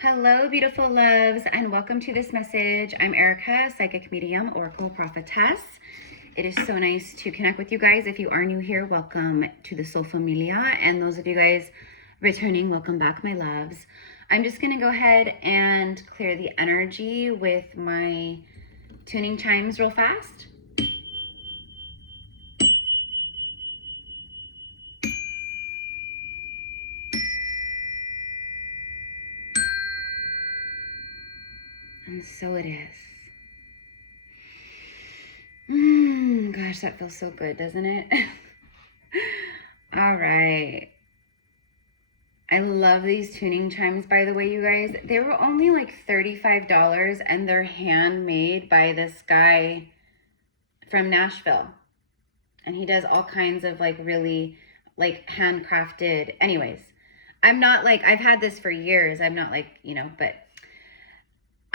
Hello, beautiful loves, and welcome to this message. I'm Erica, psychic medium, oracle prophetess. It is so nice to connect with you guys. If you are new here, welcome to the Soul Familia, and those of you guys returning, welcome back, my loves. I'm just going to go ahead and clear the energy with my tuning chimes real fast. And so it is. Gosh, that feels so good, doesn't it? All right. I love these tuning chimes, by the way, you guys. They were only like $35, and they're handmade by this guy from Nashville. And he does all kinds of like really like handcrafted. Anyways, I'm not like, I've had this for years. I'm not like, but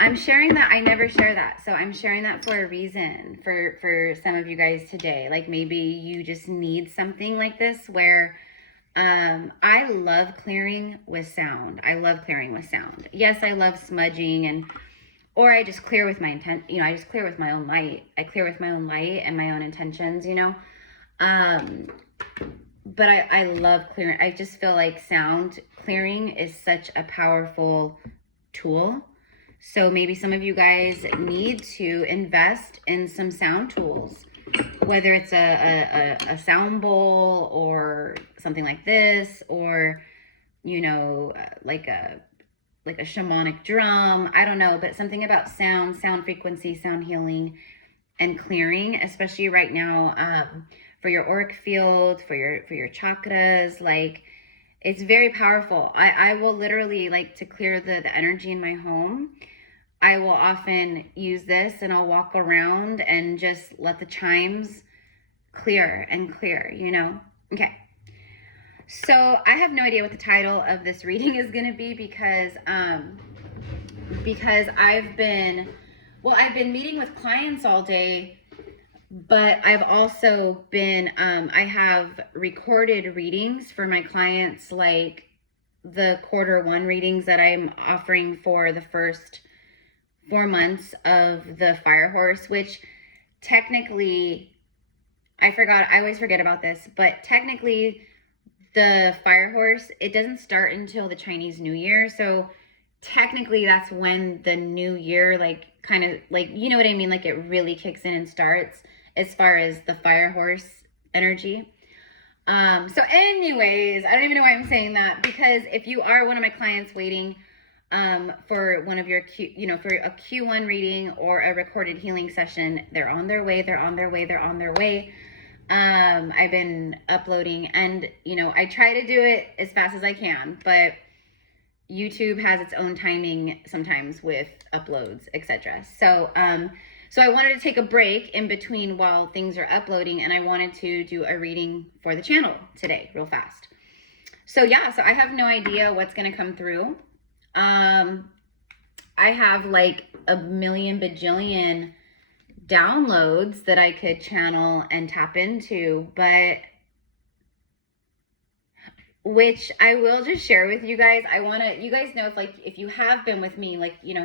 I'm sharing that. I never share that. So I'm sharing that for a reason for some of you guys today. Like maybe you just need something like this where I love clearing with sound. I love clearing with sound. Yes, I love smudging or I just clear with my intent. I just clear with my own light. I clear with my own light and my own intentions, but I love clearing. I just feel like sound clearing is such a powerful tool. So maybe some of you guys need to invest in some sound tools, whether it's a sound bowl or something like this, or, like a shamanic drum. I don't know, but something about sound frequency, sound healing and clearing, especially right now, for your auric field, for your chakras. Like, it's very powerful. I will literally, like, to clear the energy in my home, I will often use this and I'll walk around and just let the chimes clear and clear, Okay. So I have no idea what the title of this reading is going to be because I've been meeting with clients all day, but I've also been, I have recorded readings for my clients, like the Q1 readings that I'm offering for the first 4 months of the fire horse, which technically, I always forget about this, but technically the fire horse, it doesn't start until the Chinese New Year. So technically that's when the new year, like, kind of, like, you know what I mean? Like, it really kicks in and starts as far as the fire horse energy. So anyways, I don't even know why I'm saying that, because if you are one of my clients waiting for one of your for a Q1 reading or a recorded healing session, they're on their way. I've been uploading, and I try to do it as fast as I can, but YouTube has its own timing sometimes with uploads, etc. So I wanted to take a break in between while things are uploading, and I wanted to do a reading for the channel today real fast. So I have no idea what's going to come through. I have like a million bajillion downloads that I could channel and tap into, but which I will just share with you guys. You guys know, if you have been with me,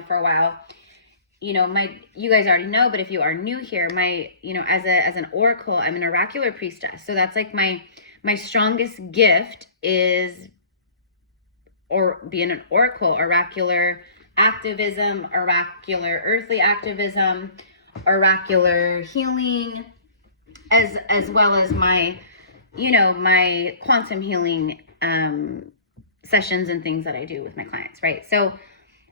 for a while, you guys already know, but if you are new here, as an oracle, I'm an oracular priestess. So that's like my strongest gift is being an oracle, oracular activism, oracular earthly activism, oracular healing, as well as my quantum healing sessions and things that I do with my clients, right? So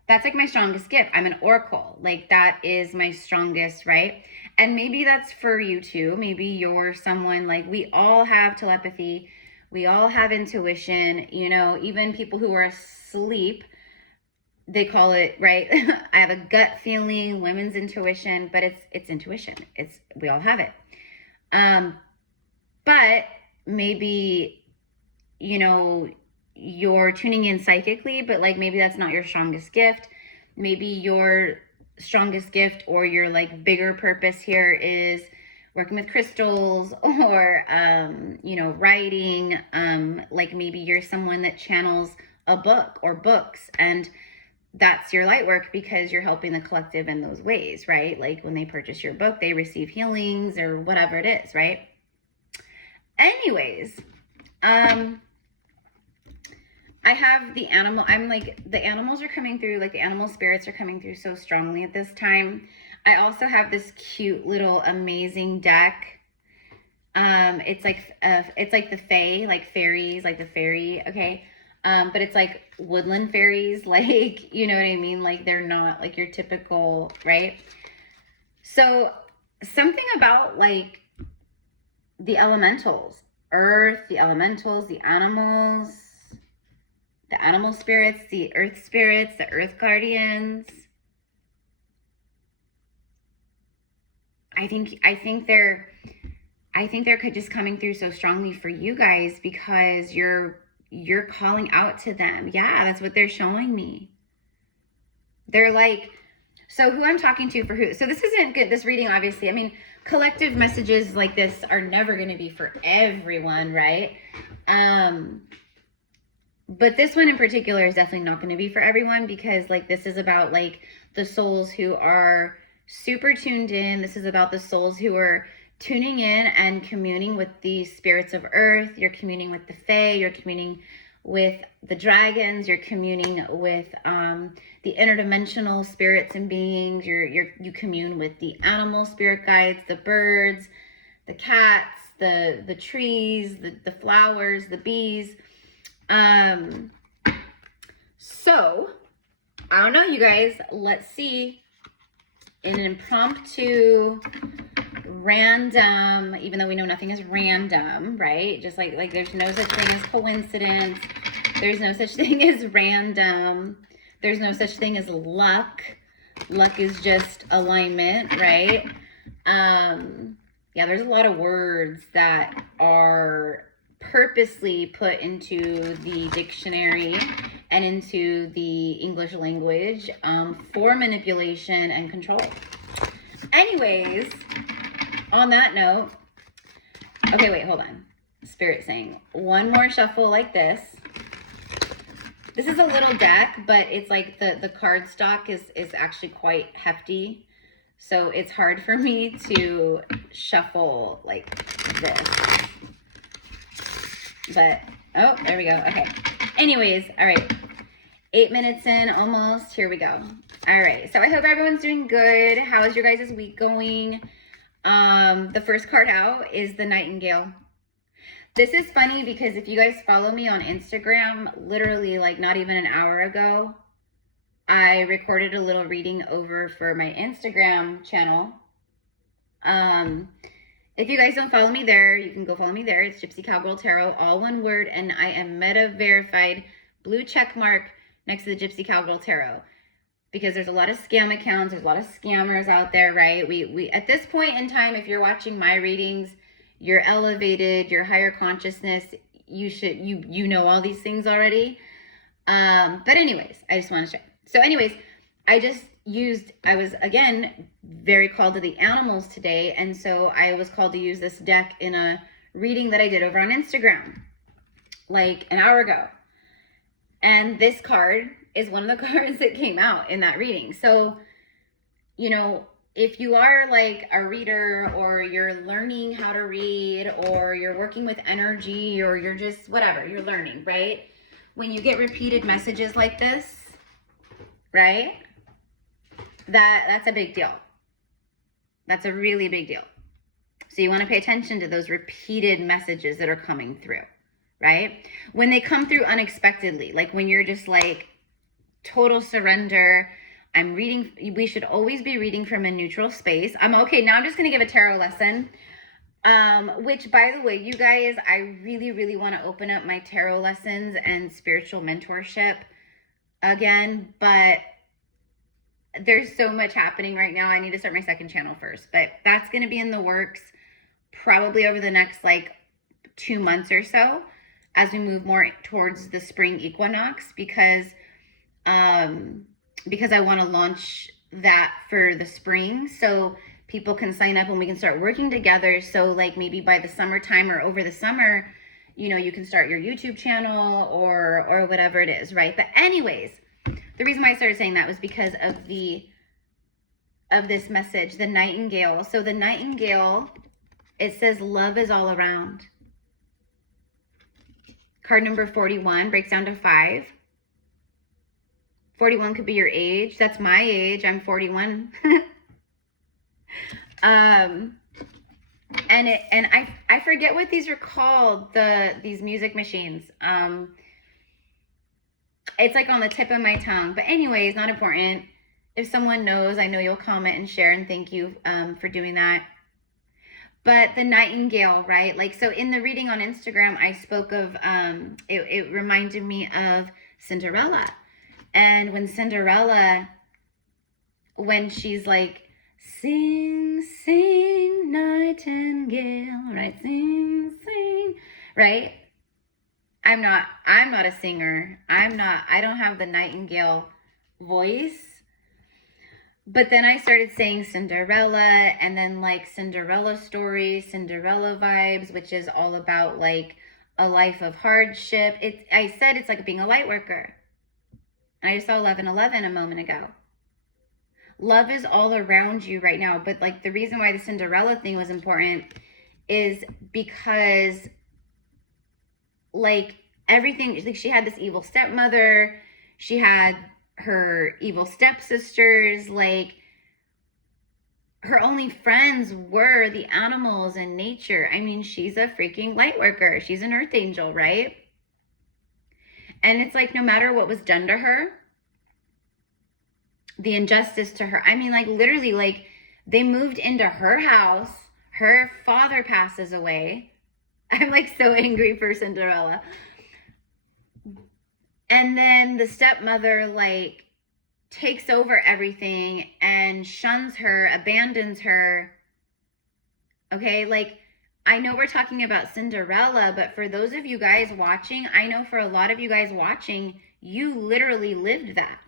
that's like my strongest gift. I'm an oracle. Like, that is my strongest, right? And maybe that's for you too. Maybe you're someone, like, we all have telepathy. We all have intuition, even people who are asleep, they call it, right? I have a gut feeling, women's intuition, but it's intuition. We all have it. But maybe, you're tuning in psychically, but like maybe that's not your strongest gift. Maybe your strongest gift or your like bigger purpose here is working with crystals or, writing. Like maybe you're someone that channels a book or books, and that's your light work, because you're helping the collective in those ways, right? Like when they purchase your book, they receive healings or whatever it is, right? Anyways, I have the animal, I'm like, the animals are coming through, like the animal spirits are coming through so strongly at this time. I also have this cute little amazing deck. It's like the fae, like fairies, like the fairy, okay? But it's like woodland fairies, like, you know what I mean? Like they're not like your typical, right? So something about like the elementals, earth, the elementals, the animal spirits, the earth guardians. I think they're just coming through so strongly for you guys, because you're calling out to them. Yeah, that's what they're showing me. They're like, so who I'm talking to for who? So this isn't good, this reading, obviously. I mean, collective messages like this are never going to be for everyone, right? But this one in particular is definitely not going to be for everyone, because like this is about like the souls who are super tuned in. This is about the souls who are tuning in and communing with the spirits of earth. You're communing with the fae, you're communing with the dragons, you're communing with the interdimensional spirits and beings. You commune with the animal spirit guides, the birds, the cats, the trees, the flowers, the bees. So I don't know, you guys, let's see, in an impromptu random, even though we know nothing is random, right? Just like there's no such thing as coincidence. There's no such thing as random. There's no such thing as luck. Luck is just alignment, right? Yeah, there's a lot of words that are purposely put into the dictionary and into the English language for manipulation and control. Anyways, on that note, okay, wait, hold on. Spirit saying one more shuffle like this. This is a little deck, but it's like the card stock is actually quite hefty. So it's hard for me to shuffle like this. But, oh, there we go. Okay. Anyways, all right. 8 minutes in almost. Here we go. All right. So I hope everyone's doing good. How is your guys' week going? The first card out is the Nightingale. This is funny because if you guys follow me on Instagram, literally like not even an hour ago, I recorded a little reading over for my Instagram channel. If you guys don't follow me there, you can go follow me there. It's Gypsy Cowgirl Tarot, all one word, and I am meta verified, blue check mark next to the Gypsy Cowgirl Tarot. Because there's a lot of scam accounts, there's a lot of scammers out there, right? We at this point in time, if you're watching my readings, you're elevated, you're higher consciousness, you know all these things already. But anyways, I just want to share. So anyways, I was again very called to the animals today, and so I was called to use this deck in a reading that I did over on Instagram like an hour ago. And this card is one of the cards that came out in that reading. So, you know, if you are like a reader, or you're learning how to read, or you're working with energy, or you're just whatever, you're learning, right? When you get repeated messages like this, right? That's a big deal. That's a really big deal. So you want to pay attention to those repeated messages that are coming through, right? When they come through unexpectedly, like when you're just like total surrender, I'm reading, we should always be reading from a neutral space. Okay, now I'm just going to give a tarot lesson, which by the way, you guys, I really, really want to open up my tarot lessons and spiritual mentorship again, but there's so much happening right now. I need to start my second channel first, but that's going to be in the works probably over the next like 2 months or so as we move more towards the spring equinox, because I want to launch that for the spring so people can sign up and we can start working together. So like maybe by the summertime or over the summer, you know, you can start your YouTube channel or whatever it is, right? But anyways, the reason why I started saying that was because of this message, the nightingale. So the nightingale, it says love is all around. Card number 41 breaks down to 5. 41 could be your age. That's my age. I'm 41. And I forget what these are called, these music machines. It's like on the tip of my tongue. But anyways, not important. If someone knows, I know you'll comment and share, and thank you for doing that. But the nightingale, right? Like, so in the reading on Instagram, I spoke of, it reminded me of Cinderella. And when Cinderella, when she's like, sing, sing, nightingale, right? Sing, sing, right? I'm not a singer. I don't have the nightingale voice. But then I started saying Cinderella, and then like Cinderella story, Cinderella vibes, which is all about like a life of hardship. I said it's like being a light worker. And I just saw 11:11 a moment ago. Love is all around you right now. But like the reason why the Cinderella thing was important is because like everything, like she had this evil stepmother, she had her evil stepsisters, like her only friends were the animals and nature. I mean, she's a freaking light worker. She's an earth angel, right? And it's like no matter what was done to her, the injustice to her, I mean, like literally, like they moved into her house, her father passes away. I'm like so angry for Cinderella. And then the stepmother like takes over everything and shuns her, abandons her. Okay, like I know we're talking about Cinderella, but for those of you guys watching, I know for a lot of you guys watching, you literally lived that.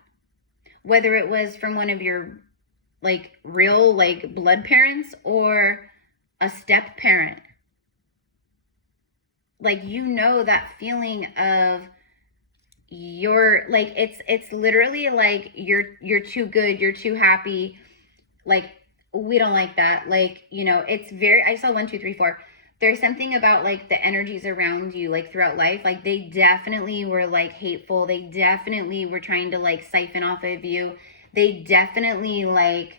Whether it was from one of your like real like blood parents or a step parent. Like you know that feeling of you're like it's literally like you're too good, you're too happy, like we don't like that, like, you know, it's very, I saw 1 2 3 4. There's something about like the energies around you like throughout life, like they definitely were like hateful, they definitely were trying to like siphon off of you, they definitely like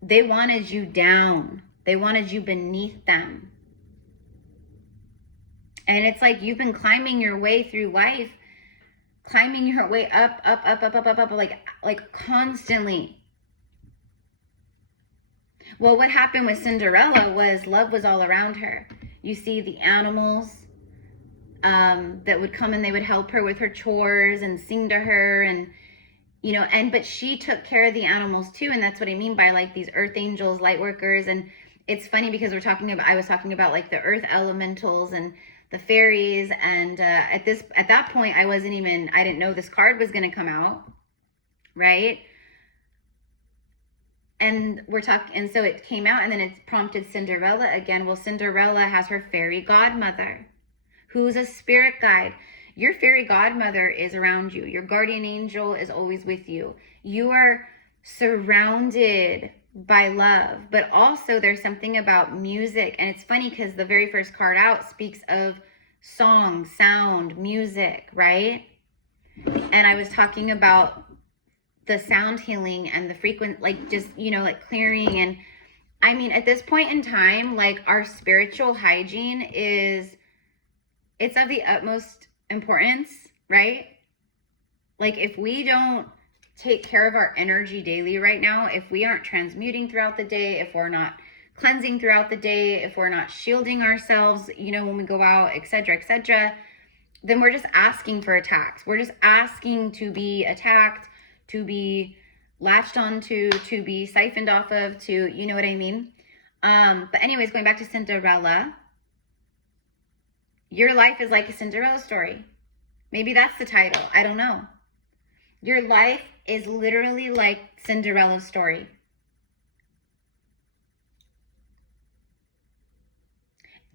they wanted you down, they wanted you beneath them. And it's like you've been climbing your way through life, climbing your way up, like constantly. Well, what happened with Cinderella was love was all around her. You see the animals that would come and they would help her with her chores and sing to her, and you know, but she took care of the animals too, and that's what I mean by like these earth angels, light workers. And it's funny because I was talking about like the earth elementals and the fairies, and at that point I didn't know this card was going to come out, right? And so it came out, and then it prompted Cinderella again. Well, Cinderella has her fairy godmother, who's a spirit guide. Your fairy godmother is around you. Your guardian angel is always with you. You are surrounded by love, but also there's something about music. And it's funny because the very first card out speaks of song, sound, music, right? And I was talking about the sound healing and the frequent, like just, you know, like clearing. And I mean, at this point in time, like our spiritual hygiene it's of the utmost importance, right? Like if we don't take care of our energy daily right now, if we aren't transmuting throughout the day, if we're not cleansing throughout the day, if we're not shielding ourselves, you know, when we go out, etc., then we're just asking for attacks. We're just asking to be attacked, to be latched onto, to be siphoned off of, to, you know what I mean? But anyways, going back to Cinderella, your life is like a Cinderella story. Maybe that's the title. I don't know. Your life is literally like Cinderella's story.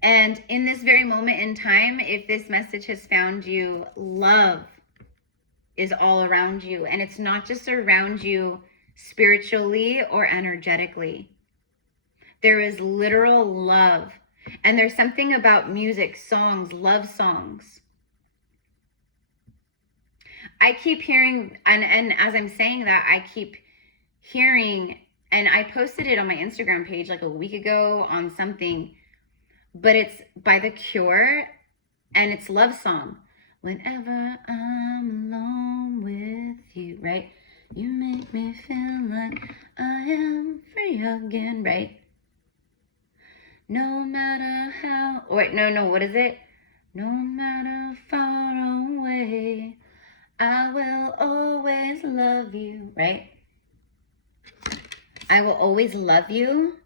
And in this very moment in time, if this message has found you, love is all around you. And it's not just around you spiritually or energetically. There is literal love. And there's something about music, songs, love songs. I keep hearing, and as I'm saying that, I keep hearing, and I posted it on my Instagram page like a week ago on something, but it's by The Cure, and it's Love Song. Whenever I'm alone with you, right? You make me feel like I am free again, right? No matter how, wait, no, what is it? No matter far away, I will always love you, right? I will always love you.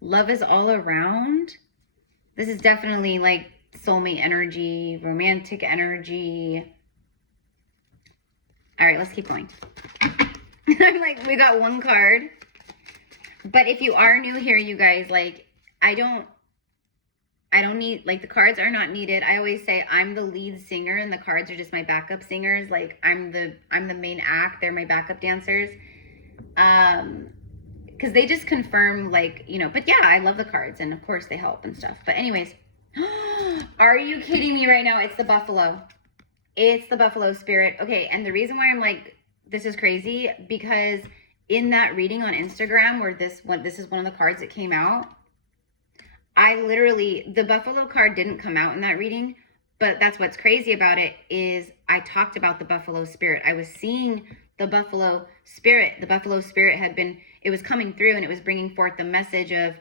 Love is all around. This is definitely like soulmate energy, romantic energy. All right, let's keep going. I'm like, we got one card. But if you are new here, you guys, like, I don't need, like, the cards are not needed. I always say I'm the lead singer and the cards are just my backup singers. Like, I'm the main act. They're my backup dancers. Because they just confirm, like, you know, but yeah, I love the cards and of course they help and stuff. But anyways, are you kidding me right now? It's the buffalo. It's the buffalo spirit. Okay, and the reason why I'm like, this is crazy, because in that reading on Instagram where this is one of the cards that came out, I literally, the buffalo card didn't come out in that reading, but that's what's crazy about it is I talked about the buffalo spirit. I was seeing the buffalo spirit. The buffalo spirit it was coming through and it was bringing forth the message of,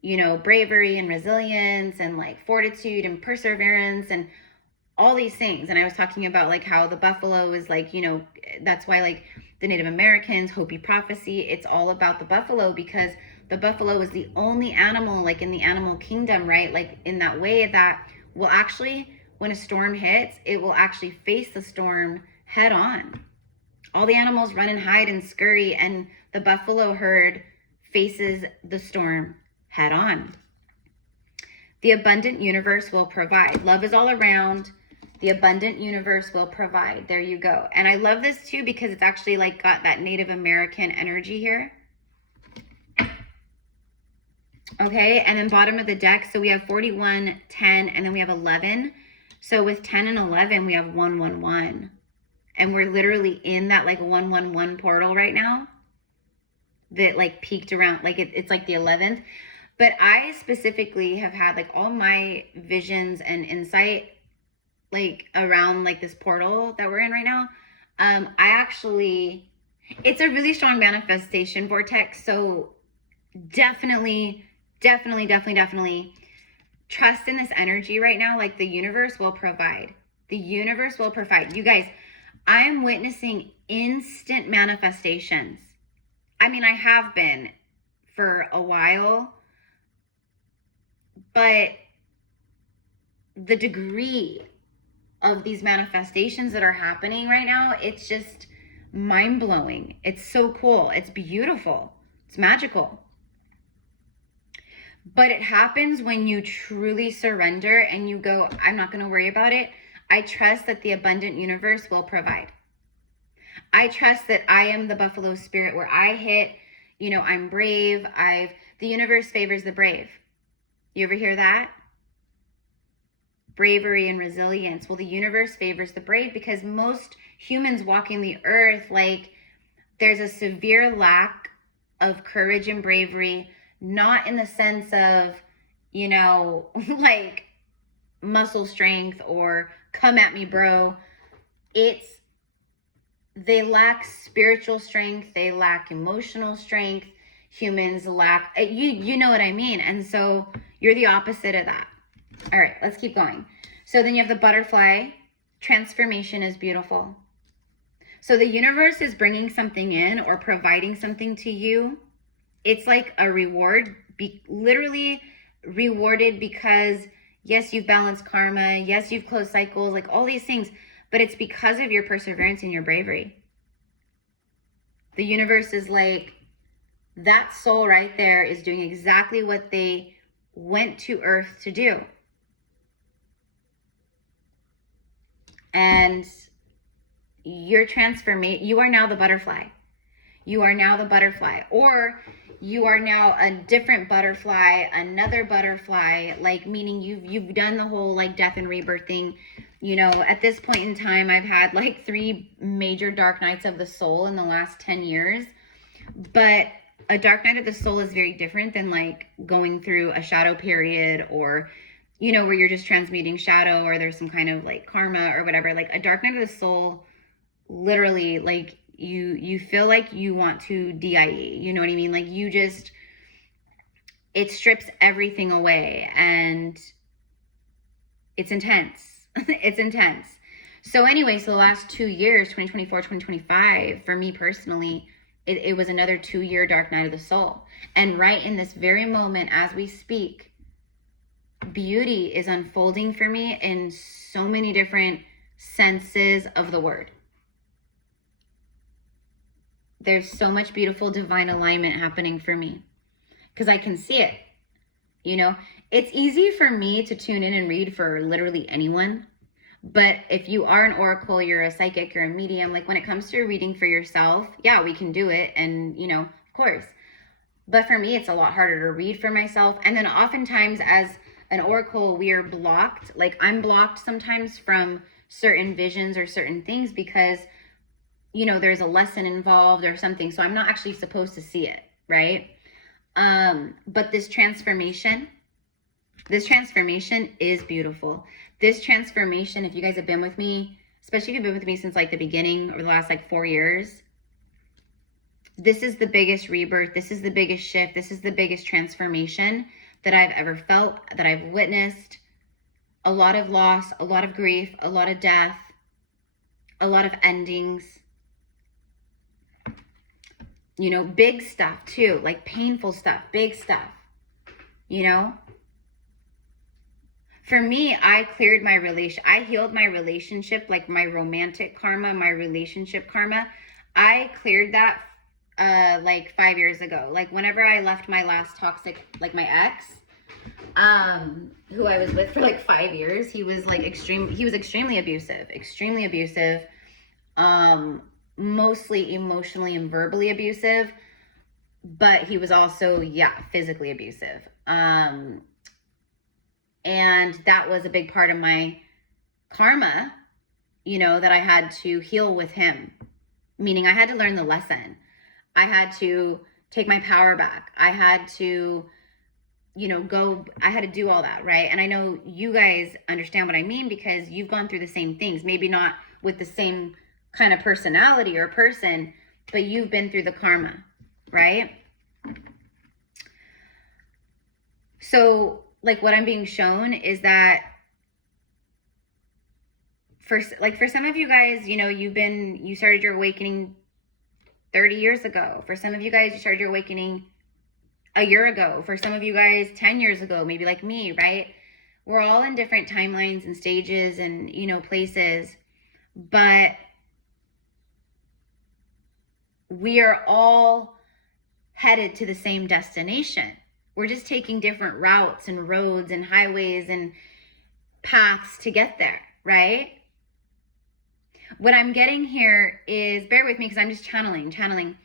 you know, bravery and resilience and like fortitude and perseverance and all these things. And I was talking about like how the buffalo is like, you know, that's why like the Native Americans, Hopi prophecy, it's all about the buffalo because the buffalo is the only animal like in the animal kingdom, right? Like in that way that will actually, when a storm hits, it will actually face the storm head on. All the animals run and hide and scurry, and the buffalo herd faces the storm head on. The abundant universe will provide. Love is all around. The abundant universe will provide. There you go. And I love this too because it's actually like got that Native American energy here. Okay, and then bottom of the deck, so we have 41, 10, and then we have 11. So with 10 and 11, we have 111. And we're literally in that like 111 portal right now that like peaked around, like it's like the 11th. But I specifically have had like all my visions and insight like around like this portal that we're in right now. It's a really strong manifestation vortex. So definitely trust in this energy right now. Like the universe will provide. The universe will provide. You guys, I am witnessing instant manifestations. I mean, I have been for a while, but the degree of these manifestations that are happening right now, it's just mind-blowing. It's so cool. It's beautiful. It's magical. But it happens when you truly surrender and you go, I'm not going to worry about it. I trust that the abundant universe will provide. I trust that I am the buffalo spirit where I hit, you know, I'm brave. The universe favors the brave. You ever hear that? Bravery and resilience. Well, the universe favors the brave because most humans walking the earth, like there's a severe lack of courage and bravery, not in the sense of, you know, like muscle strength or come at me, bro. They lack spiritual strength. They lack emotional strength. Humans lack, you know what I mean? And so you're the opposite of that. All right, let's keep going. So then you have the butterfly. Transformation is beautiful. So the universe is bringing something in or providing something to you. It's like a reward, literally rewarded because yes, you've balanced karma. Yes, you've closed cycles, like all these things, but it's because of your perseverance and your bravery. The universe is like, that soul right there is doing exactly what they went to earth to do. And your transformation, you are now the butterfly. You are now the butterfly, or you are now a different butterfly, another butterfly, like meaning you've done the whole like death and rebirth thing. You know, at this point in time, I've had like 3 major dark nights of the soul in the last 10 years. But a dark night of the soul is very different than like going through a shadow period, or, you know, where you're just transmuting shadow, or there's some kind of like karma or whatever. Like a dark night of the soul, literally, like you feel like you want to die, you know what I mean? Like you just, it strips everything away, and it's intense. It's intense. So anyway, so the last 2 years, 2024, 2025, for me personally, it was another 2-year dark night of the soul. And right in this very moment, as we speak, beauty is unfolding for me in so many different senses of the word. There's so much beautiful divine alignment happening for me because I can see it. You know, it's easy for me to tune in and read for literally anyone. But if you are an oracle, you're a psychic, you're a medium, like when it comes to reading for yourself, yeah, we can do it. And, you know, of course. But for me, it's a lot harder to read for myself. And then oftentimes as an oracle, we are blocked. Like I'm blocked sometimes from certain visions or certain things because, you know, there's a lesson involved or something. So I'm not actually supposed to see it, right? But this transformation is beautiful. This transformation, if you guys have been with me, especially if you've been with me since like the beginning or the last like 4 years, this is the biggest rebirth. This is the biggest shift. This is the biggest transformation that I've ever felt, that I've witnessed. A lot of loss, a lot of grief, a lot of death, a lot of endings. You know, big stuff too, like painful stuff, big stuff, you know? For me, I healed my relationship, like my romantic karma, my relationship karma. I cleared that like 5 years ago. Like whenever I left my last toxic, like my ex, who I was with for like 5 years, he was extremely abusive, mostly emotionally and verbally abusive, but he was also, yeah, physically abusive. And that was a big part of my karma, you know, that I had to heal with him. Meaning I had to learn the lesson. I had to take my power back. I had to, you know, I had to do all that, right? And I know you guys understand what I mean because you've gone through the same things. Maybe not with the same kind of personality or person, but you've been through the karma, right? So like what I'm being shown is that for some of you guys, you know, you started your awakening 30 years ago. For some of you guys, you started your awakening a year ago. For some of you guys, 10 years ago, maybe like me, right? We're all in different timelines and stages and, you know, places, but we are all headed to the same destination. We're just taking different routes and roads and highways and paths to get there, right? What I'm getting here is, bear with me because I'm just channeling.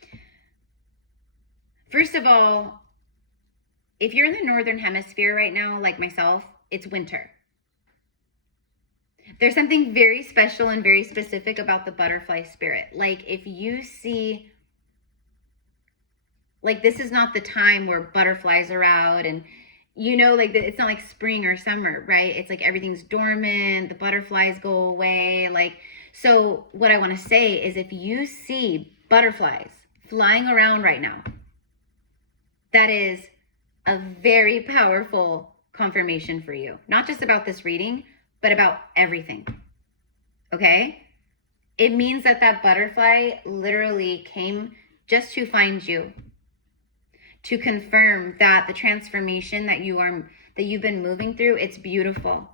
First of all, if you're in the northern hemisphere right now, like myself, it's winter. There's something very special and very specific about the butterfly spirit. Like if you see, like this is not the time where butterflies are out and, you know, like it's not like spring or summer, right? It's like everything's dormant, the butterflies go away. Like, so what I want to say is if you see butterflies flying around right now, that is a very powerful confirmation for you. Not just about this reading, but about everything. Okay? It means that that butterfly literally came just to find you, to confirm that the transformation that you've been moving through, it's beautiful.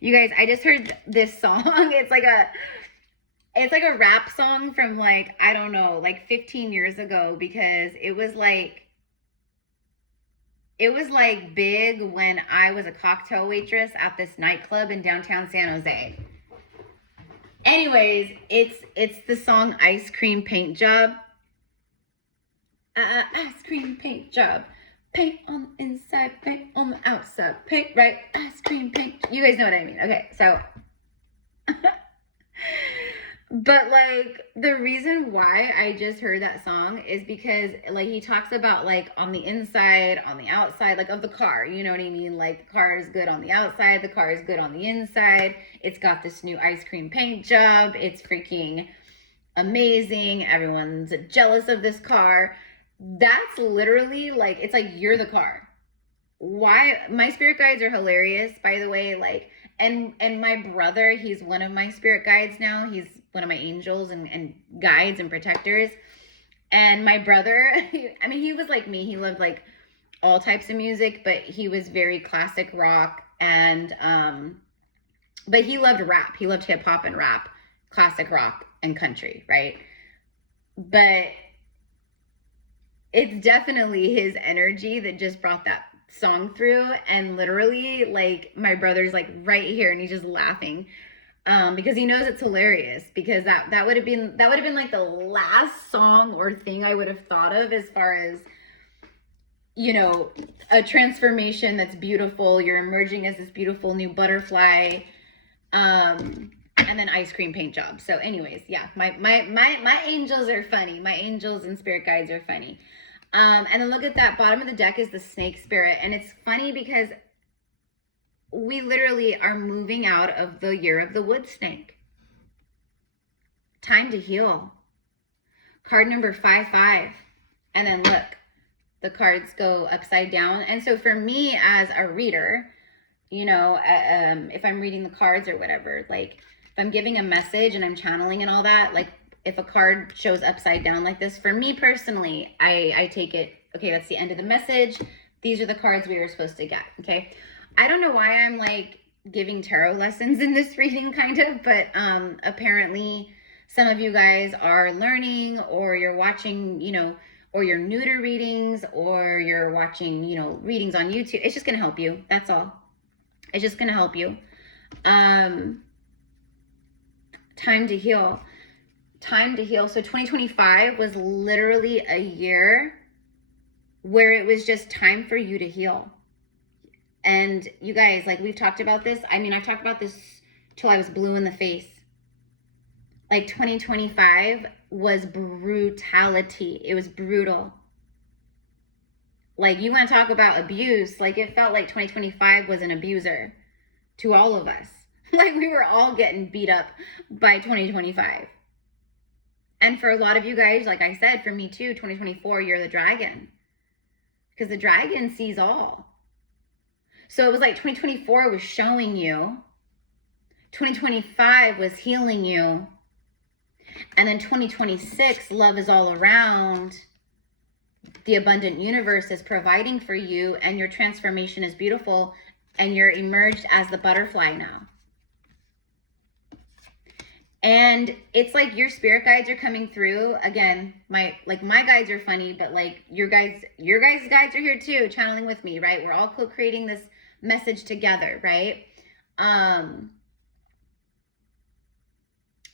You guys, I just heard this song. It's like a rap song from like, I don't know, like 15 years ago, because it was like big when I was a cocktail waitress at this nightclub in downtown San Jose. Anyways, it's the song Ice Cream Paint Job. Ice cream paint job. Paint on the inside, paint on the outside, paint, right? Ice cream paint. You guys know what I mean. Okay, so. But like the reason why I just heard that song is because like he talks about like on the inside, on the outside, like of the car, you know what I mean? Like the car is good on the outside, the car is good on the inside. It's got this new ice cream paint job. It's freaking amazing. Everyone's jealous of this car. That's literally like, it's like you're the car. Why? My spirit guides are hilarious, by the way. Like, and my brother, he's one of my spirit guides now. He's one of my angels and guides and protectors. And my brother, I mean, he was like me. He loved like all types of music, but he was very classic rock and but he loved rap. He loved hip hop and rap, classic rock and country, right? But it's definitely his energy that just brought that song through. And literally like my brother's like right here and he's just laughing because he knows it's hilarious, because that would have been like the last song or thing I would have thought of as far as, you know, a transformation that's beautiful. You're emerging as this beautiful new butterfly, and then ice cream paint job. So anyways, yeah, my angels are funny. My angels and spirit guides are funny. And then look at that bottom of the deck is the snake spirit. And it's funny because we literally are moving out of the year of the wood snake. Time to heal. Card number 5-5. And then look, the cards go upside down. And so for me as a reader, you know, if I'm reading the cards or whatever, like if I'm giving a message and I'm channeling and all that, like if a card shows upside down like this, for me personally, I take it, okay, that's the end of the message. These are the cards we were supposed to get, okay? I don't know why I'm like giving tarot lessons in this reading kind of, but apparently some of you guys are learning, or you're watching, you know, or you're new to readings, or you're watching, you know, readings on YouTube. It's just going to help you. That's all. It's just going to help you. Time to heal. Time to heal. So 2025 was literally a year where it was just time for you to heal. And you guys, like we've talked about this. I mean, I've talked about this till I was blue in the face. Like 2025 was brutality. It was brutal. Like you want to talk about abuse. Like it felt like 2025 was an abuser to all of us. Like we were all getting beat up by 2025. And for a lot of you guys, like I said, for me too, 2024, you're the dragon. Because the dragon sees all. So it was like 2024 was showing you. 2025 was healing you. And then 2026, love is all around. The abundant universe is providing for you, and your transformation is beautiful, and you're emerged as the butterfly now. And it's like your spirit guides are coming through. Again, my guides are funny, but like your guys' guides are here too, channeling with me, right? We're all co-creating this message together, right?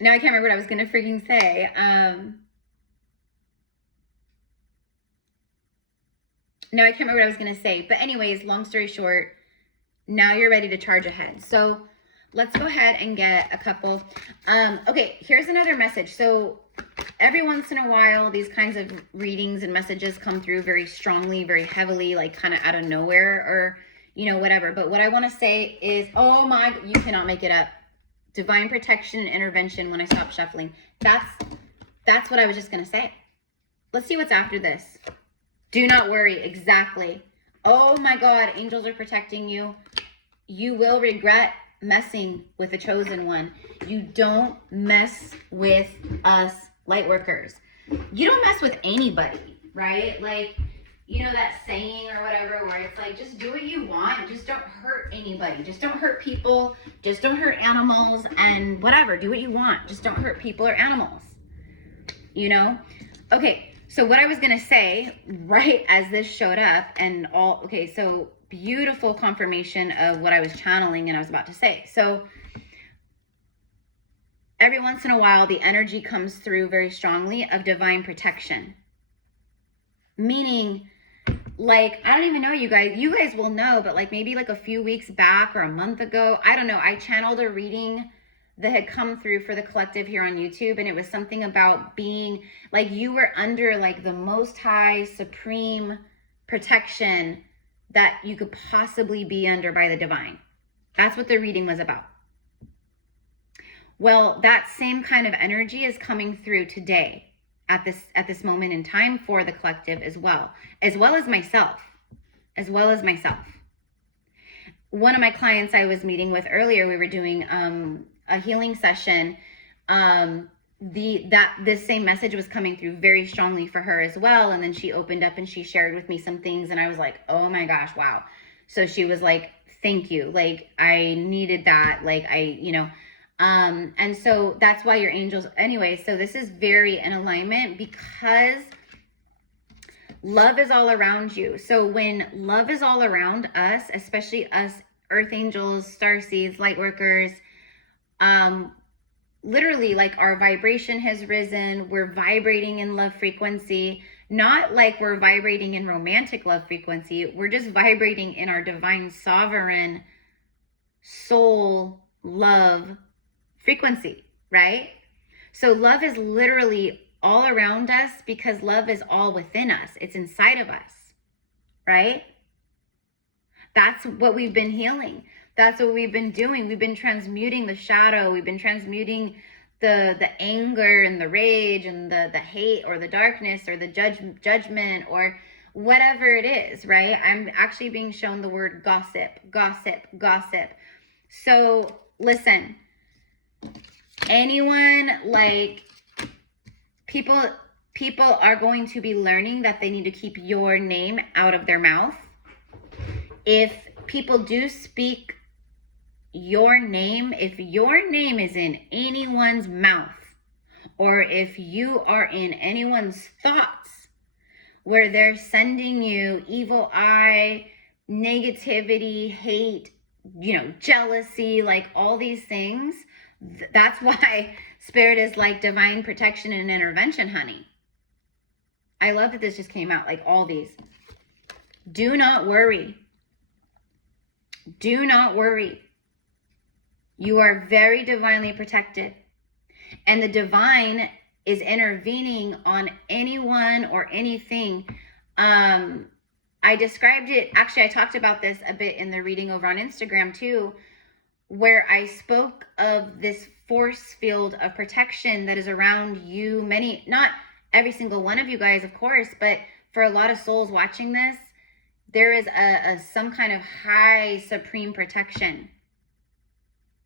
Now I can't remember what I was gonna freaking say. No, I can't remember what I was gonna say. But anyways, long story short, now you're ready to charge ahead. So let's go ahead and get a couple. Okay, here's another message. So every once in a while, these kinds of readings and messages come through very strongly, very heavily, like kind of out of nowhere, or, you know, whatever. But what I want to say is, oh my, you cannot make it up. Divine protection and intervention when I stop shuffling. That's what I was just going to say. Let's see what's after this. Do not worry. Exactly. Oh my God, angels are protecting you. You will regret messing with the chosen one. You don't mess with us light workers. You don't mess with anybody, right? Like, you know that saying or whatever where it's like, just do what you want. Just don't hurt anybody. Just don't hurt people. Just don't hurt animals and whatever. Do what you want. Just don't hurt people or animals. You know? Okay, so what I was going to say right as this showed up and all, okay, so beautiful confirmation of what I was channeling and I was about to say. So every once in a while, the energy comes through very strongly of divine protection. Meaning, like, I don't even know, you guys will know, but like maybe like a few weeks back or a month ago, I don't know, I channeled a reading that had come through for the collective here on YouTube, and it was something about being like you were under like the most high supreme protection that you could possibly be under by the divine. That's what the reading was about. Well, that same kind of energy is coming through today at this moment in time for the collective as well as myself. One of my clients I was meeting with earlier, we were doing a healing session. This same message was coming through very strongly for her as well, and then she opened up and she shared with me some things, and I was like, oh my gosh, wow. So she was like, thank you, like I needed that, like and so that's why your angels, anyway, so this is very in alignment because love is all around you. So when love is all around us, especially us earth angels, star seeds, light workers, literally like our vibration has risen. We're vibrating in love frequency, not like we're vibrating in romantic love frequency. We're just vibrating in our divine sovereign soul love frequency, right? So love is literally all around us because love is all within us. It's inside of us, right? That's what we've been healing. That's what we've been doing. We've been transmuting the shadow. We've been transmuting the anger and the rage and the hate or the darkness or the judgment or whatever it is, right? I'm actually being shown the word gossip. So listen, anyone, like people are going to be learning that they need to keep your name out of their mouth. If people do speak your name, if your name is in anyone's mouth, or if you are in anyone's thoughts where they're sending you evil eye, negativity, hate, jealousy, like all these things, that's why Spirit is like divine protection and intervention, honey. I love that this just came out, like all these. Do not worry. Do not worry. You are very divinely protected. And the divine is intervening on anyone or anything. I described it, actually I talked about this a bit in the reading over on Instagram too, where I spoke of this force field of protection that is around you. Many, not every single one of you guys, of course, but for a lot of souls watching this, there is some kind of high supreme protection.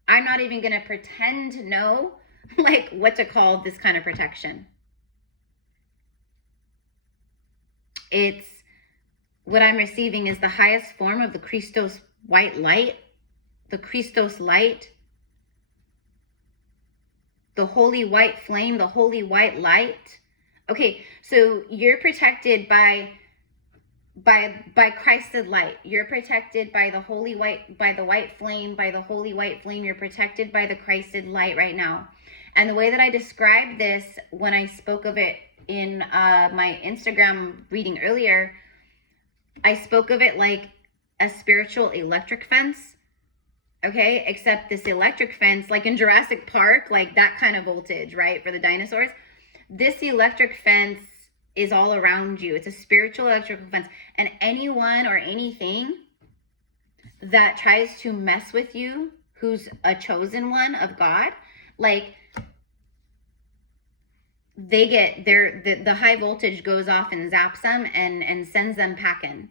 I'm not even going to pretend to know like what to call this kind of protection. It's what I'm receiving is the highest form of the Christos white light, the Christos light, the holy white flame, the holy white light. Okay, so you're protected by Christed light. You're protected by the holy white, by the white flame, by the holy white flame. You're protected by the Christed light right now. And the way that I described this when I spoke of it in my Instagram reading earlier, I spoke of it like a spiritual electric fence. Okay, except this electric fence, like in Jurassic Park, like that kind of voltage, right, for the dinosaurs. This electric fence is all around you. It's a spiritual electrical fence. And anyone or anything that tries to mess with you, who's a chosen one of God, like they get the high voltage goes off and zaps them and sends them packing.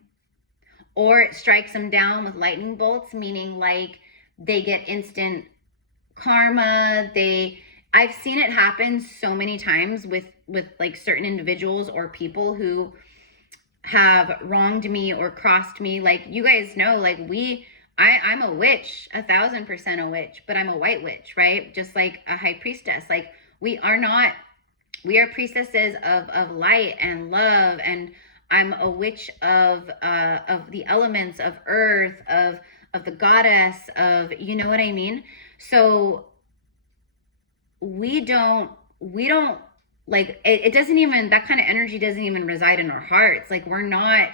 Or it strikes them down with lightning bolts, meaning like they get instant karma. I've seen it happen so many times with like certain individuals or people who have wronged me or crossed me. Like you guys know, like I'm a witch, 1,000% a witch, but I'm a white witch, right? Just like a high priestess. Like we are priestesses of light and love, and I'm a witch of the elements of earth, of the goddess, of, you know what I mean? So we don't like it doesn't even, that kind of energy doesn't even reside in our hearts. Like, we're not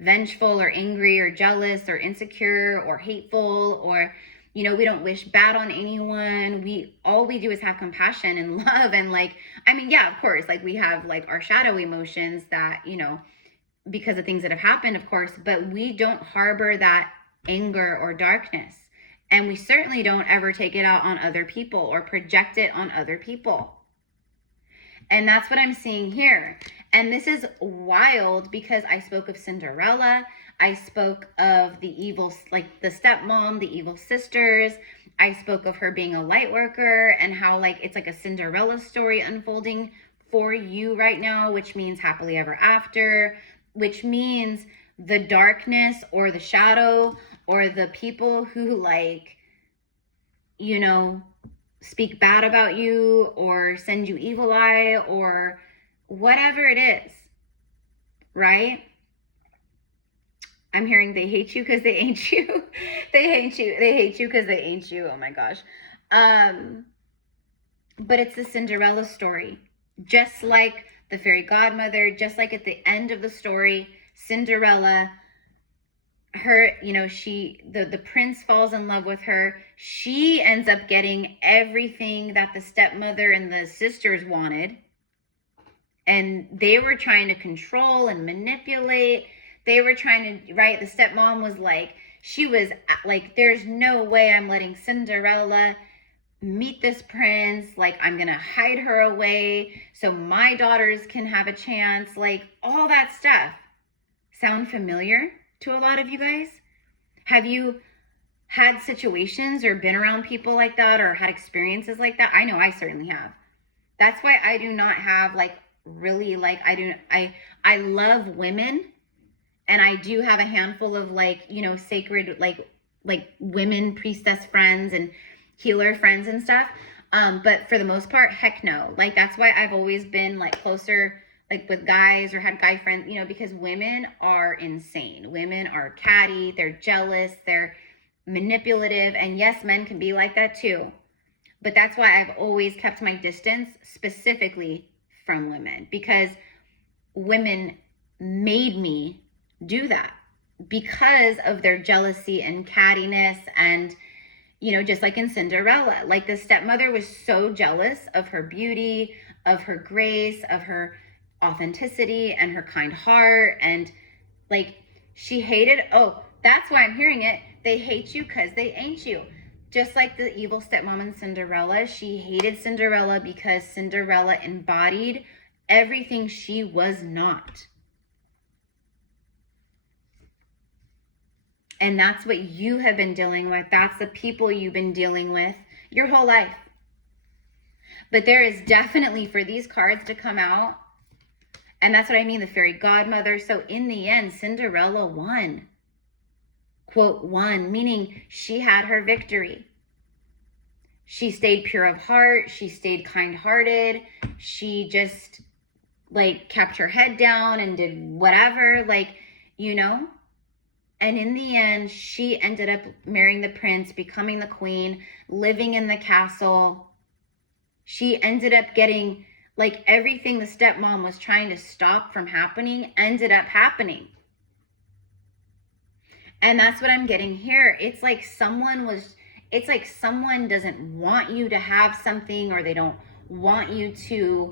vengeful or angry or jealous or insecure or hateful, or, you know, we don't wish bad on anyone. All we do is have compassion and love. And like, I mean, yeah, of course, like we have like our shadow emotions that, you know, because of things that have happened, of course, but we don't harbor that anger or darkness. And we certainly don't ever take it out on other people or project it on other people. And that's what I'm seeing here. And this is wild because I spoke of Cinderella. I spoke of the evil, like the stepmom, the evil sisters. I spoke of her being a light worker and how like it's like a Cinderella story unfolding for you right now, which means happily ever after, which means the darkness or the shadow or the people who like, you know, speak bad about you or send you evil eye or whatever it is, right? I'm hearing they hate you because they ain't you. They hate you. They hate you because they ain't you. Oh my gosh. But it's the Cinderella story. Just like the fairy godmother, just like at the end of the story, Cinderella, her, you know, the prince falls in love with her. She ends up getting everything that the stepmother and the sisters wanted. And they were trying to control and manipulate. They were trying to, right? The stepmom was like, she was like, there's no way I'm letting Cinderella meet this prince. Like, I'm going to hide her away so my daughters can have a chance. Like, all that stuff. Sound familiar to a lot of you guys? Have you had situations or been around people like that or had experiences like that? I know I certainly have. That's why I do not have like really like, I love women, and I do have a handful of like, you know, sacred like women priestess friends and healer friends and stuff. But for the most part, heck no. Like, that's why I've always been like closer like with guys or had guy friends, you know, because women are insane. Women are catty, they're jealous, they're manipulative. And yes, men can be like that too. But that's why I've always kept my distance specifically from women, because women made me do that because of their jealousy and cattiness. And, you know, just like in Cinderella, like the stepmother was so jealous of her beauty, of her grace, of her authenticity and her kind heart. And like, she hated, oh, that's why I'm hearing it. They hate you because they ain't you. Just like the evil stepmom in Cinderella, she hated Cinderella because Cinderella embodied everything she was not. And that's what you have been dealing with. That's the people you've been dealing with your whole life. But there is definitely, for these cards to come out, and that's what I mean, the fairy godmother. So in the end, Cinderella won. Quote, won, meaning she had her victory. She stayed pure of heart. She stayed kind-hearted. She just like kept her head down and did whatever, like, you know. And in the end, she ended up marrying the prince, becoming the queen, living in the castle. She ended up getting like everything the stepmom was trying to stop from happening ended up happening. And that's what I'm getting here. It's like someone doesn't want you to have something, or they don't want you to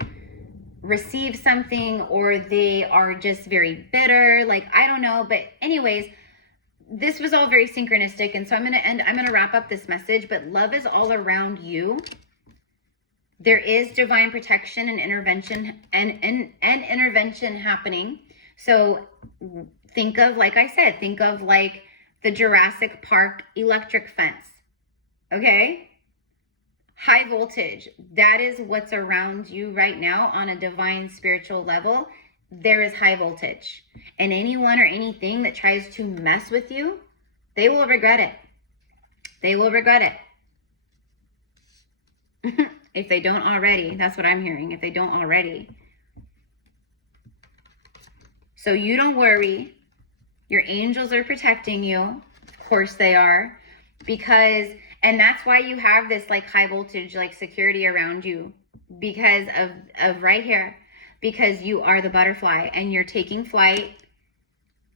receive something, or they are just very bitter. Like, I don't know. But anyways, this was all very synchronistic. And so I'm going to wrap up this message, but love is all around you. There is divine protection and intervention and intervention happening. So think of, like I said, think of like the Jurassic Park electric fence. Okay? High voltage. That is what's around you right now on a divine spiritual level. There is high voltage. And anyone or anything that tries to mess with you, they will regret it. They will regret it. If they don't already. That's what I'm hearing. If they don't already. So you don't worry. Your angels are protecting you. Of course they are. Because, And that's why you have this like high voltage, like security around you, because of right here, because you are the butterfly and you're taking flight,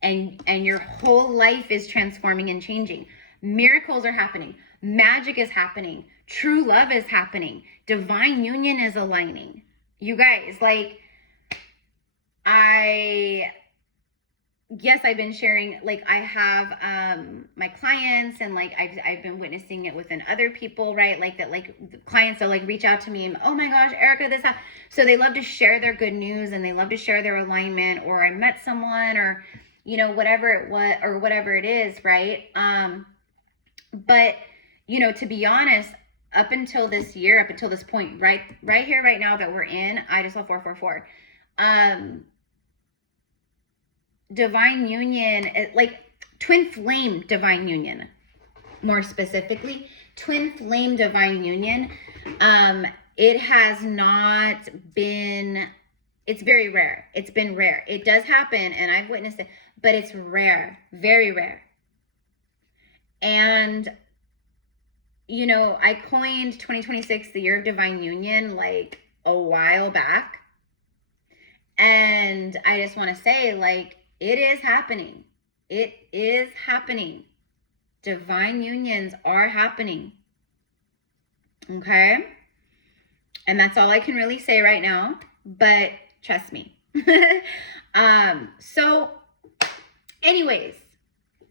and your whole life is transforming and changing. Miracles are happening. Magic is happening. True love is happening. Divine union is aligning. You guys, like, yes, I've been sharing, like, I have my clients, and like I've been witnessing it within other people, right? Like that, like clients that like reach out to me and, oh my gosh, Erica, this happened. So they love to share their good news, and they love to share their alignment, or I met someone, or you know, whatever it is, right? But you know, to be honest, up until this year, up until this point, right here, right now that we're in, I just saw 444. Divine union, like twin flame divine union, more specifically, twin flame divine union. It has not been, it's very rare. It's been rare. It does happen, and I've witnessed it, but it's rare, very rare. And, you know, I coined 2026 the year of divine union like a while back. And I just want to say, like, it is happening. It is happening. Divine unions are happening. Okay? And that's all I can really say right now, but trust me. So anyways,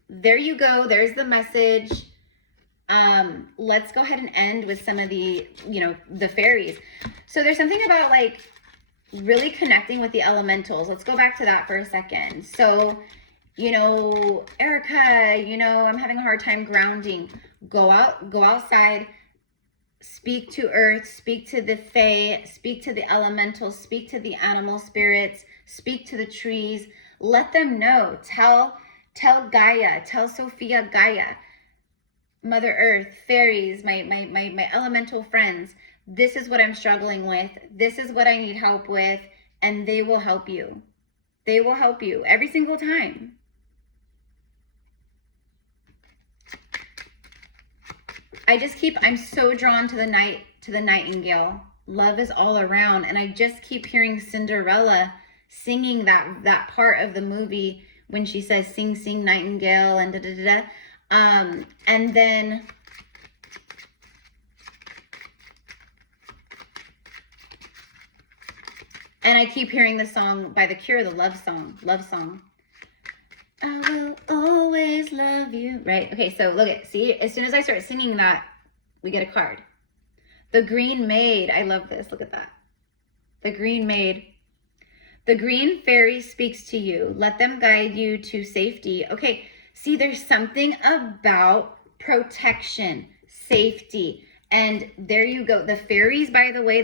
there you go. There's the message. Let's go ahead and end with some of the, you know, the fairies. So there's something about like really connecting with the elementals. Let's go back to that for a second. So, you know, Erica, you know, I'm having a hard time grounding. Go outside, speak to earth, speak to the fae, speak to the elementals, speak to the animal spirits, speak to the trees. Let them know. Tell Gaia, tell Sophia Gaia, Mother Earth, fairies, my elemental friends, this is what I'm struggling with. This is what I need help with. And they will help you. They will help you every single time. I'm so drawn to the nightingale. Love is all around. And I just keep hearing Cinderella singing that part of the movie when she says, sing, sing, nightingale, and da-da-da-da. And then and I keep hearing the song by The Cure, the love song. I will always love you. Right? Okay, so look at, see, as soon as I start singing that, we get a card. The Green Maid. I love this. Look at that. The Green Maid. The green fairy speaks to you. Let them guide you to safety. Okay, see, there's something about protection, safety. And there you go. The fairies, by the way,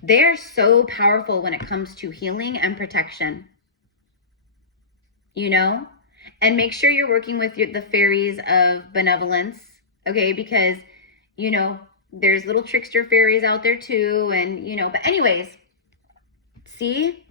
they are so powerful when it comes to healing and protection. You know? And make sure you're working with the fairies of benevolence, okay? Because, you know, there's little trickster fairies out there too. And, you know, but anyways, see?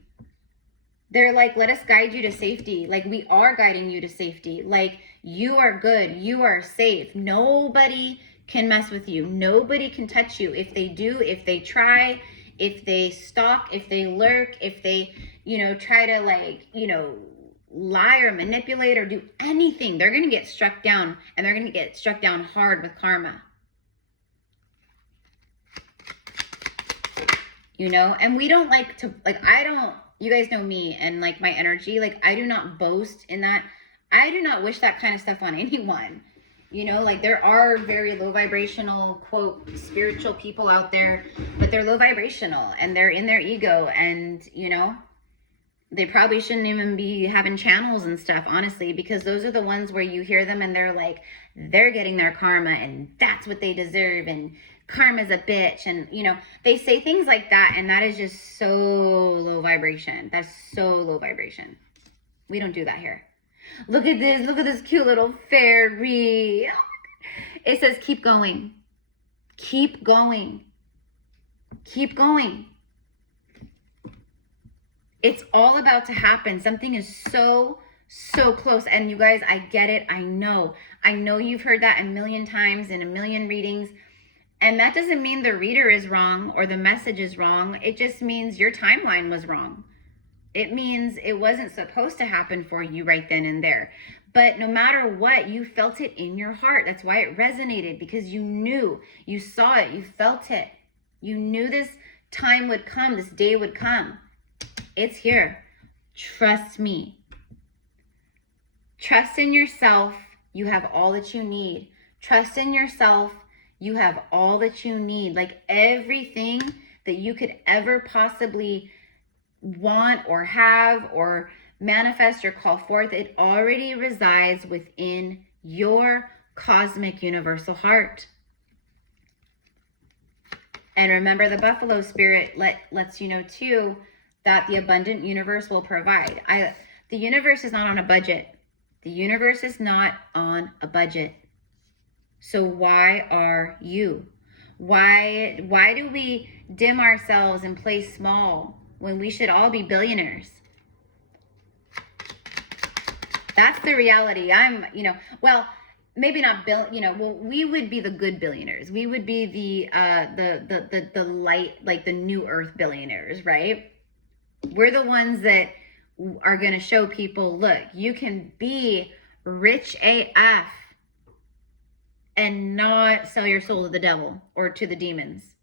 They're like, let us guide you to safety. Like, we are guiding you to safety. Like, you are good. You are safe. Nobody can mess with you. Nobody can touch you. If they do, if they try, if they stalk, if they lurk, if they, you know, try to like, you know, lie or manipulate or do anything, they're going to get struck down, and they're going to get struck down hard with karma. You know, and we don't like to, like, you guys know me and like my energy, like I do not boast in that. I do not wish that kind of stuff on anyone. You know, like there are very low vibrational, quote, spiritual people out there, but they're low vibrational and they're in their ego, and, you know, they probably shouldn't even be having channels and stuff, honestly, because those are the ones where you hear them and they're like, they're getting their karma and that's what they deserve, and karma's a bitch, and, you know, they say things like that, and that is just so low vibration. That's so low vibration. We don't do that here. Look at this cute little fairy. It says, keep going. Keep going. Keep going. It's all about to happen. Something is so So close. And you guys, I get it. I know you've heard that a million times in a million readings. And that doesn't mean the reader is wrong or the message is wrong. It just means your timeline was wrong. It means it wasn't supposed to happen for you right then and there. But no matter what, you felt it in your heart. That's why it resonated, because you knew, you saw it, you felt it. You knew this time would come, this day would come. It's here. Trust me. Trust in yourself. You have all that you need. Trust in yourself. You have all that you need. Like everything that you could ever possibly want or have or manifest or call forth, it already resides within your cosmic universal heart. And remember, the buffalo spirit lets you know too that the abundant universe will provide. The universe is not on a budget. The universe is not on a budget. So why are you? Why do we dim ourselves and play small when we should all be billionaires? That's the reality. Well, maybe not we would be the good billionaires. We would be the light, like the new earth billionaires, right? We're the ones that are going to show people, look, you can be rich AF and not sell your soul to the devil or to the demons.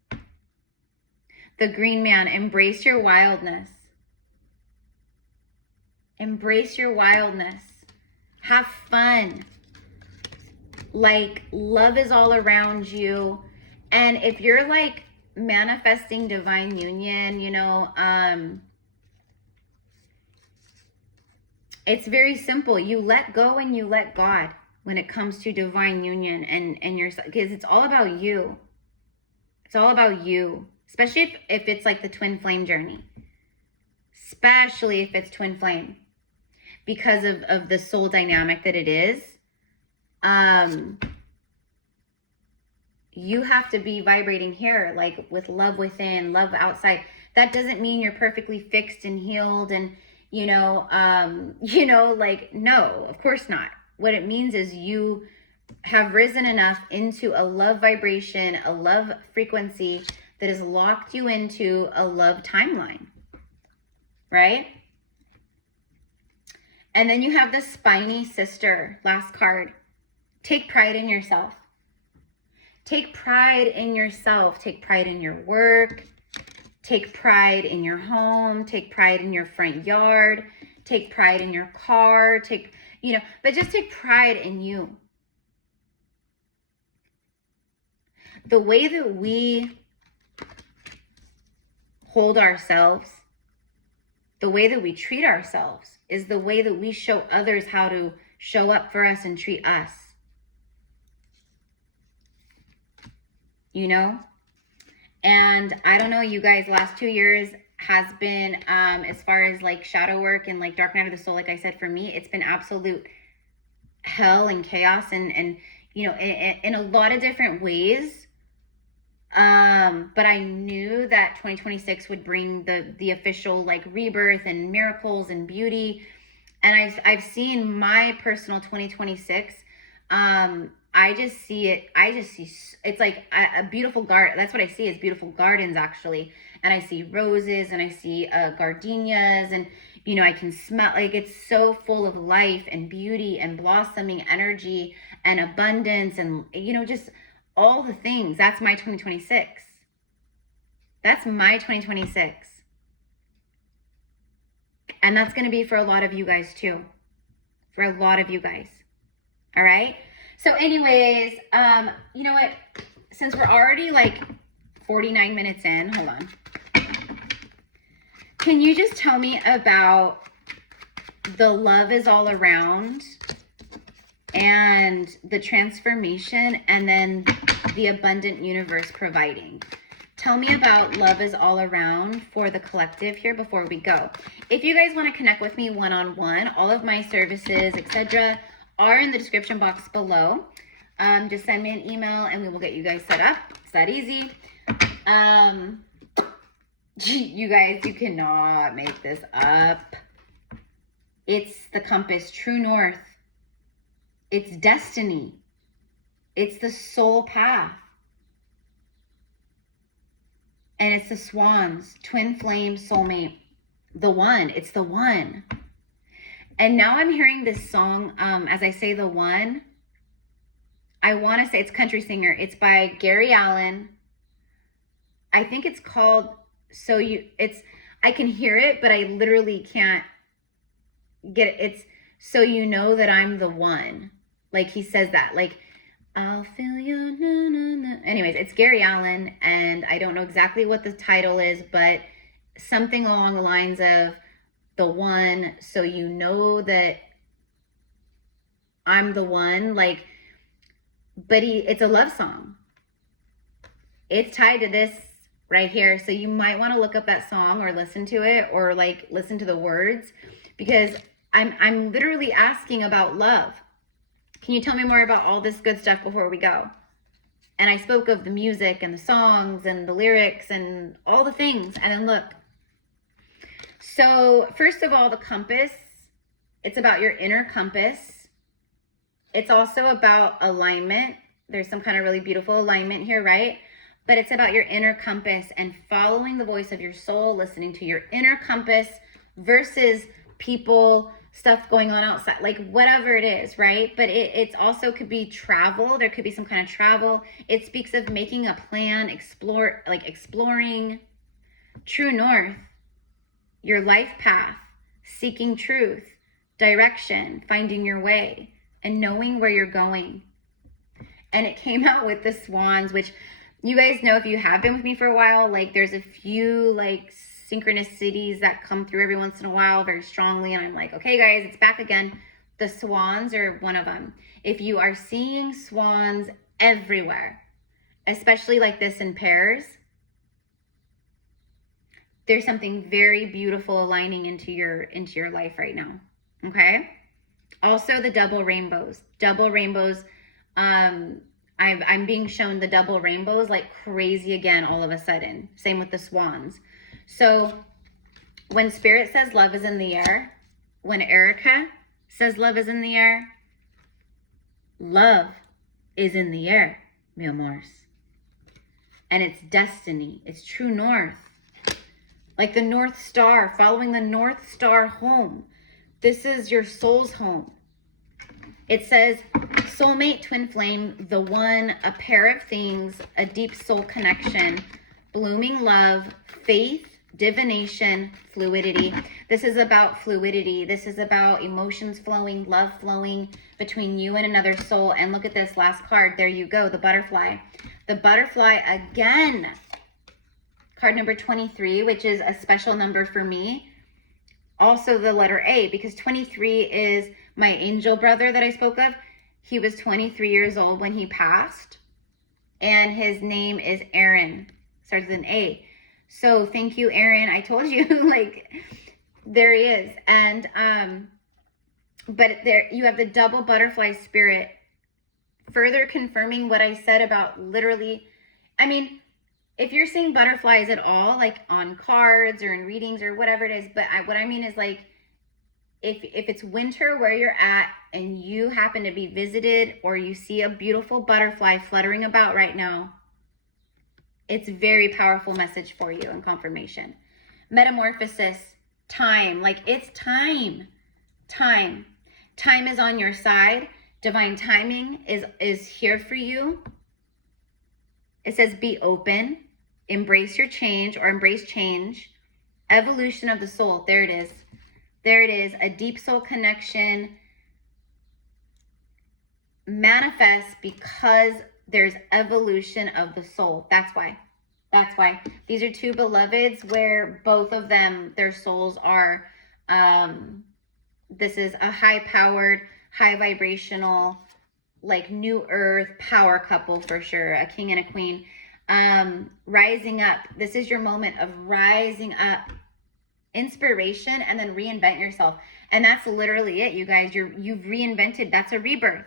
The green man, embrace your wildness. Embrace your wildness. Have fun. Like, love is all around you. And if you're like manifesting divine union, it's very simple. You let go and you let God when it comes to divine union and yourself, because it's all about you. It's all about you, especially if it's like the twin flame journey, especially if it's twin flame, because of the soul dynamic that it is. You have to be vibrating here, like with love within, love outside. That doesn't mean you're perfectly fixed and healed and, no, of course not. What it means is you have risen enough into a love vibration, a love frequency that has locked you into a love timeline, right? And then you have the spiny sister, last card. Take pride in yourself. Take pride in yourself. Take pride in your work. Take pride in your home. Take pride in your front yard. Take pride in your car. But just take pride in you. The way that we hold ourselves, the way that we treat ourselves is the way that we show others how to show up for us and treat us. And I don't know, you guys, last 2 years has been, as far as like shadow work and like dark night of the soul, like I said, for me, it's been absolute hell and chaos and in a lot of different ways. But I knew that 2026 would bring the official like rebirth and miracles and beauty. And I've seen my personal 2026, I just see it's like a beautiful garden. That's what I see is beautiful gardens, actually. And I see roses and I see gardenias and, I can smell, like, it's so full of life and beauty and blossoming energy and abundance and, just all the things. That's my 2026. That's my 2026. And that's going to be for a lot of you guys too. For a lot of you guys. All right. So anyways, you know what? Since we're already like 49 minutes in, hold on. Can you just tell me about the love is all around and the transformation and then the abundant universe providing? Tell me about love is all around for the collective here before we go. If you guys want to connect with me one-on-one, all of my services, etc., are in the description box below. Just send me an email and we will get you guys set up. It's that easy. You guys, you cannot make this up. It's the compass, true north. It's destiny. It's the soul path. And it's the swans, twin flame, soulmate, the one. It's the one. And now I'm hearing this song, as I say the one, I want to say it's country singer. It's by Gary Allan. I think it's called I can hear it, but I literally can't get it. It's so you know that I'm the one. Like he says that, like, I'll feel you, na, na, na. Anyways, it's Gary Allan, and I don't know exactly what the title is, but something along the lines of the one, so you know that I'm the one, like, but it's a love song. It's tied to this right here, so you might want to look up that song or listen to it, or like listen to the words, because I'm literally asking about love. Can you tell me more about all this good stuff before we go? And I spoke of the music and the songs and the lyrics and all the things. And then look. So first of all, the compass, it's about your inner compass. It's also about alignment. There's some kind of really beautiful alignment here, right? But it's about your inner compass and following the voice of your soul, listening to your inner compass versus people, stuff going on outside, like whatever it is, right? But it's also could be travel. There could be some kind of travel. It speaks of making a plan, exploring true north, your life path, seeking truth, direction, finding your way, and knowing where you're going. And it came out with the swans, which you guys know if you have been with me for a while, like there's a few like synchronicities that come through every once in a while very strongly, and I'm like, okay guys, it's back again. The swans are one of them. If you are seeing swans everywhere, especially like this in pairs, there's something very beautiful aligning into your life right now. Okay. Also the double rainbows, I'm being shown the double rainbows like crazy again all of a sudden. Same with the swans. So when Spirit says love is in the air, when Erica says love is in the air, love is in the air, mi amors. And it's destiny. It's true north. Like the North Star, following the North Star home. This is your soul's home. It says soulmate, twin flame, the one, a pair of things, a deep soul connection, blooming love, faith, divination, fluidity. This is about fluidity. This is about emotions flowing, love flowing between you and another soul. And look at this last card. There you go, the butterfly. The butterfly again. Card number 23, which is a special number for me. Also the letter A, because 23 is my angel brother that I spoke of. He was 23 years old when he passed. And his name is Aaron. Starts with an A. So thank you, Aaron. I told you, like, there he is. And, but there you have the double butterfly spirit, further confirming what I said about literally, I mean, if you're seeing butterflies at all, like on cards or in readings or whatever it is, but what I mean is like, if it's winter where you're at and you happen to be visited or you see a beautiful butterfly fluttering about right now, it's a very powerful message for you and confirmation. Metamorphosis, time, like it's time. Time is on your side. Divine timing is here for you. It says be open, embrace your change or embrace change. Evolution of the soul, there it is. There it is, a deep soul connection manifests because there's evolution of the soul. That's why. These are two beloveds where both of them, their souls are, this is a high-powered, high-vibrational, like new earth power couple for sure, a king and a queen. Rising up. This is your moment of rising up. Inspiration, and then reinvent yourself. And that's literally it, you guys. You've reinvented. That's a rebirth.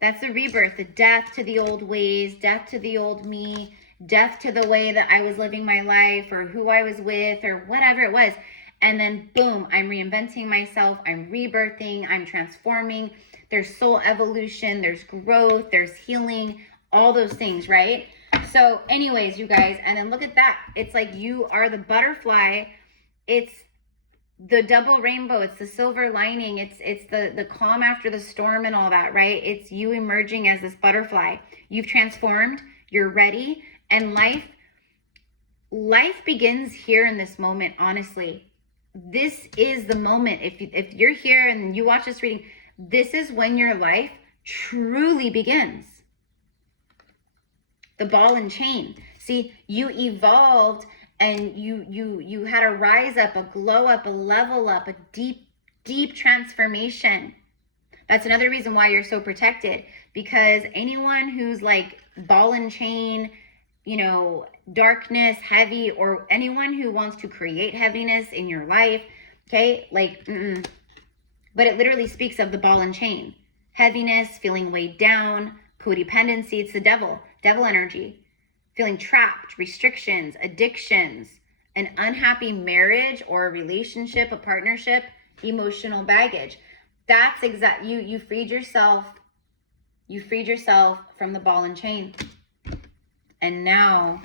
That's a rebirth. The death to the old ways, death to the old me, death to the way that I was living my life or who I was with or whatever it was. and then boom, I'm reinventing myself, I'm rebirthing, I'm transforming. There's soul evolution, there's growth, there's healing, all those things, right? So anyways, you guys, and then look at that. It's like you are the butterfly. It's the double rainbow. It's the silver lining. It's the calm after the storm and all that, right? It's you emerging as this butterfly. You've transformed, you're ready, and life begins here in this moment, honestly. This is the moment. If you're here and you watch this reading, this is when your life truly begins. The ball and chain. See, you evolved and you had a rise up, a glow up, a level up, a deep transformation. That's another reason why you're so protected, because anyone who's like ball and chain, you know, darkness, heavy, or anyone who wants to create heaviness in your life, okay, like, but it literally speaks of the ball and chain. Heaviness, feeling weighed down, codependency, it's the devil energy. Feeling trapped, restrictions, addictions, an unhappy marriage or a relationship, a partnership, emotional baggage. That's exact. You freed yourself. You freed yourself from the ball and chain. And now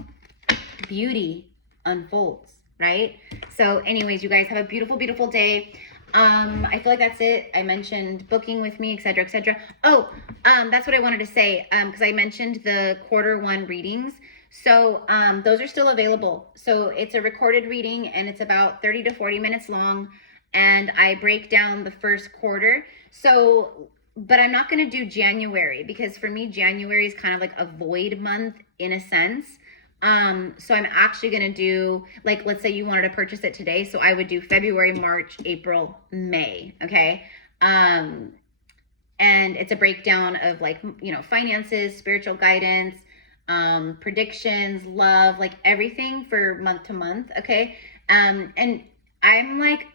beauty unfolds, right? So anyways, you guys have a beautiful, beautiful day. I feel like that's it. I mentioned booking with me, etc., etc. Oh, that's what I wanted to say, because I mentioned the Q1 readings. So those are still available. So it's a recorded reading and it's about 30 to 40 minutes long, and I break down the first quarter. So, but I'm not going to do January, because for me, January is kind of like a void month in a sense. So I'm actually going to do, like, let's say you wanted to purchase it today. So I would do February, March, April, May. Okay. And it's a breakdown of, like, you know, finances, spiritual guidance, predictions, love, like everything for month to month. Okay. And I'm like,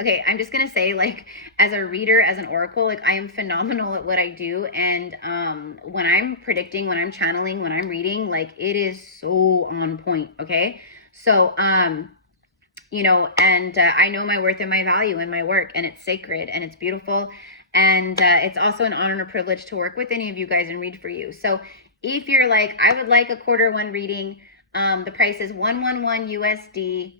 okay, I'm just going to say, like, as a reader, as an oracle, like, I am phenomenal at what I do. And when I'm predicting, when I'm channeling, when I'm reading, like, it is so on point. Okay. So, you know, and I know my worth and my value in my work, and it's sacred and it's beautiful. And it's also an honor and a privilege to work with any of you guys and read for you. So if you're like, I would like a Q1 reading, the price is $111 USD.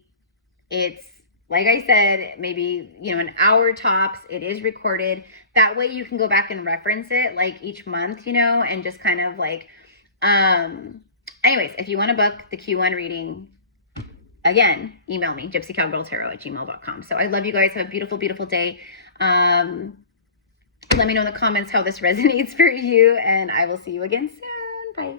It's, like I said, maybe, you know, an hour tops. It is recorded. That way you can go back and reference it, like, each month, you know, and just kind of like, anyways, if you want to book the Q1 reading, again, email me, gypsycowgirltarot@gmail.com. So I love you guys. Have a beautiful, beautiful day. Let me know in the comments how this resonates for you, and I will see you again soon. Bye.